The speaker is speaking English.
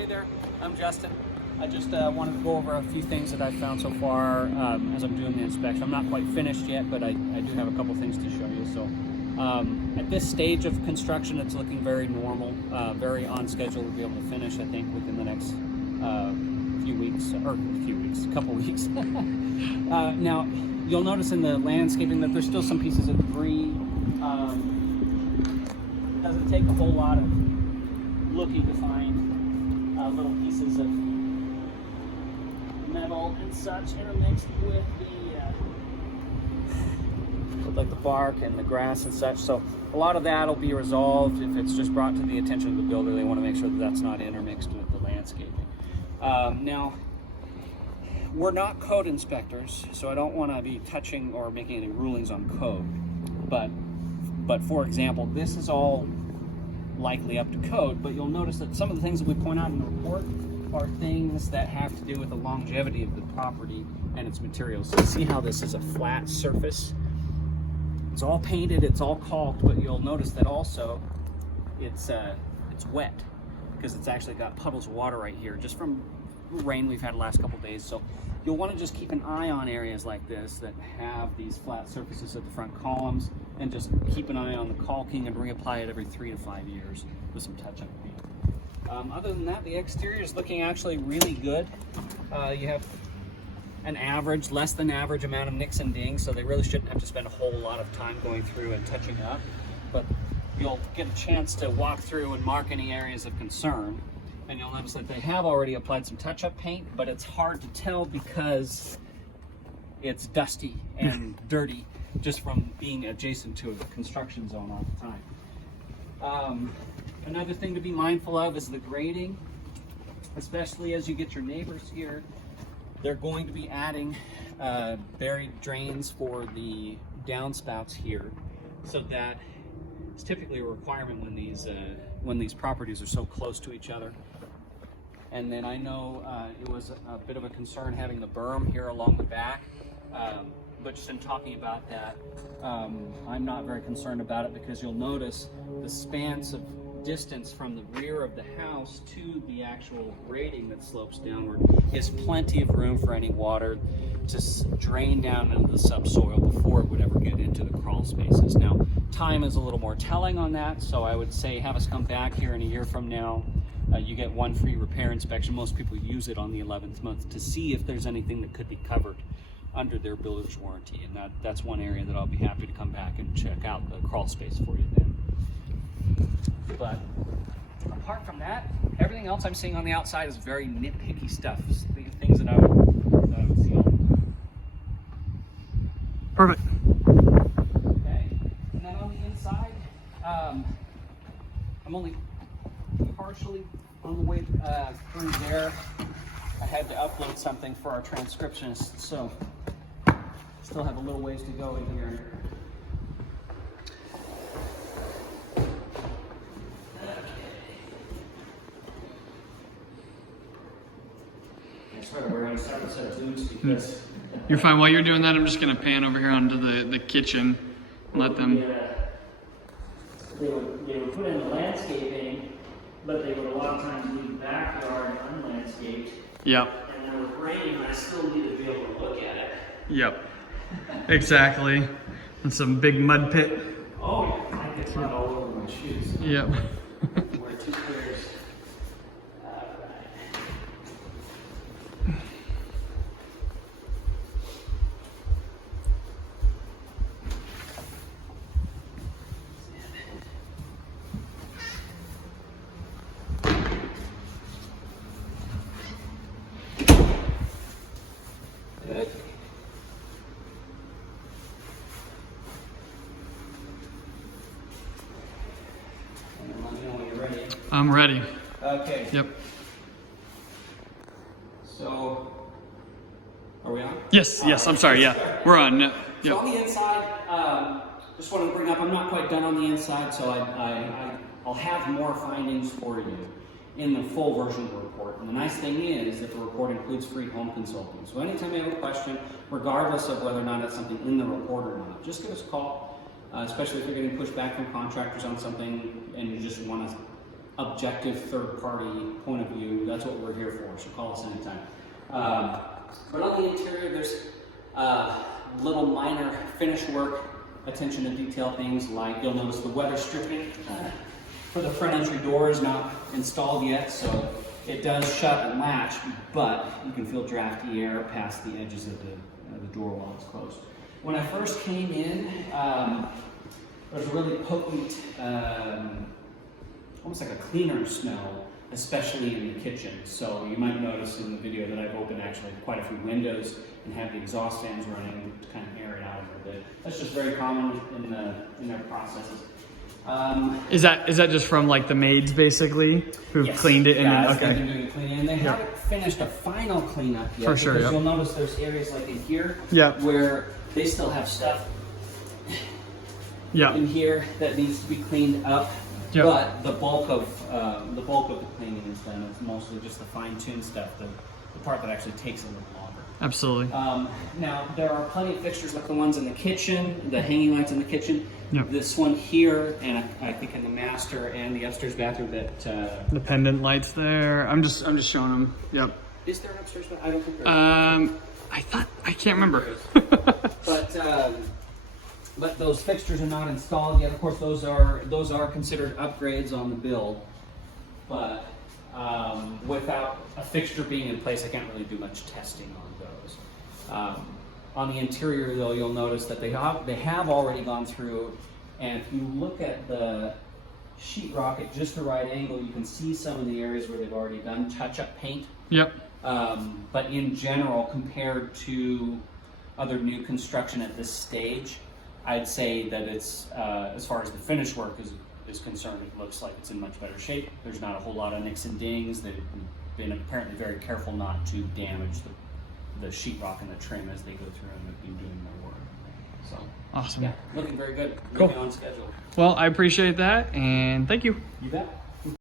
Hey there, I'm Justin. I just wanted to go over a few things that I've found so far as I'm doing the inspection. I'm not quite finished yet, but I do have a couple things to show you. So at this stage of construction, it's looking very normal, very on schedule to be able to finish, I think, within the next couple weeks. Now, you'll notice in the landscaping that there's still some pieces of debris. It doesn't take a whole lot of looking to find little pieces of metal and such intermixed with like the bark and the grass and such. So a lot of that will be resolved if it's just brought to the attention of the builder. They want to make sure that that's not intermixed with the landscaping. Now, we're not code inspectors, so I don't want to be touching or making any rulings on code. But for example, this is all likely up to code, but you'll notice that some of the things that we point out in the report are things that have to do with the longevity of the property and its materials. So see how this is a flat surface? It's all painted, it's all caulked, but you'll notice that also it's wet because it's actually got puddles of water right here just from rain we've had the last couple days. So you'll want to just keep an eye on areas like this that have these flat surfaces at the front columns, and just keep an eye on the caulking and reapply it every 3 to 5 years with some touch-up paint. Other than that, the exterior is looking actually really good. You have an average, less than average amount of nicks and dings, so they really shouldn't have to spend a whole lot of time going through and touching up. But you'll get a chance to walk through and mark any areas of concern. And you'll notice that they have already applied some touch-up paint, but it's hard to tell because it's dusty and dirty just from being adjacent to a construction zone all the time. Another thing to be mindful of is the grading, especially as you get your neighbors here. They're going to be adding buried drains for the downspouts here, so that it's typically a requirement when these properties are so close to each other. And then I know it was a bit of a concern having the berm here along the back, but just in talking about that, I'm not very concerned about it, because you'll notice the spans of distance from the rear of the house to the actual grading that slopes downward is plenty of room for any water to drain down into the subsoil before it would ever get into the crawl spaces. Now, time is a little more telling on that, so I would say have us come back here in a year from now. You get one free repair inspection. Most people use it on the 11th month to see if there's anything that could be covered under their builder's warranty, and that's one area that I'll be happy to come back and check out the crawl space for you then. But apart from that, everything else I'm seeing on the outside is very nitpicky stuff, things that I would see on. Perfect. Okay, and then on the inside, I'm only partially on the way through there. I had to upload something for our transcriptionists, so still have a little ways to go in here. I swear we're going to start with a set of boots because You're fine. While you're doing that, I'm just going to pan over here onto the kitchen and let them. They would put in the landscaping, but they would a lot of times leave the backyard unlandscaped. Yep. And then with rain, I still need to be able to look at it. Yep. Exactly. And some big mud pit. Oh, yeah. I get mud all over my shoes. Yep. Wear 2 pairs. Good. And let me know when you're ready. I'm ready. Okay. Yep. So, are we on? Yes. Yes. I'm sorry. Yeah. We're on. So Yep. on the inside, just wanted to bring up, I'm not quite done on the inside, so I'll have more findings for you in the full version of the report. And the nice thing is that the report includes free home consulting. So anytime you have a question, regardless of whether or not it's something in the report or not, just give us a call, especially if you're getting pushed back from contractors on something and you just want to objective third-party point of view, that's what we're here for, so call us anytime. But on the interior, there's little minor finish work, attention to detail things like, you'll notice the weather stripping for the front entry door is not installed yet, so it does shut and latch, but you can feel drafty air past the edges of the door while it's closed. When I first came in, there's a really potent, almost like a cleaner smell, especially in the kitchen. So you might notice in the video that I've opened actually quite a few windows and have the exhaust fans running to kind of air it out a little bit. That's just very common in their processes. Is that just from like the maids basically who've Yes. cleaned it? Yeah, And they've okay. been doing the cleaning, and they haven't finished a final cleanup yet. For sure, because yeah. you'll notice there's areas like in here Yeah. where they still have stuff Yeah. in here that needs to be cleaned up. Yep. But the bulk of the cleaning is done. It's mostly just the fine-tuned stuff, the part that actually takes a little longer. Absolutely. Now there are plenty of fixtures like the ones in the kitchen, the hanging lights in the kitchen. Yep. This one here, and I think in the master and the upstairs bathroom that The pendant lights there. I'm just showing them. Yep. is there an upstairs bathroom? I don't think there is. I can't remember. But those fixtures are not installed yet. Of course, those are considered upgrades on the build, but without a fixture being in place, I can't really do much testing on those. On the interior, though, you'll notice that they have already gone through, and if you look at the sheetrock at just the right angle, you can see some of the areas where they've already done touch-up paint. Yep. But in general, compared to other new construction at this stage, I'd say that it's, as far as the finish work is concerned, it looks like it's in much better shape. There's not a whole lot of nicks and dings. They've been apparently very careful not to damage the sheetrock and the trim as they go through and have been doing their work. So, Awesome. yeah, looking very good. Cool. Looking on schedule. Well, I appreciate that, and thank you. You bet.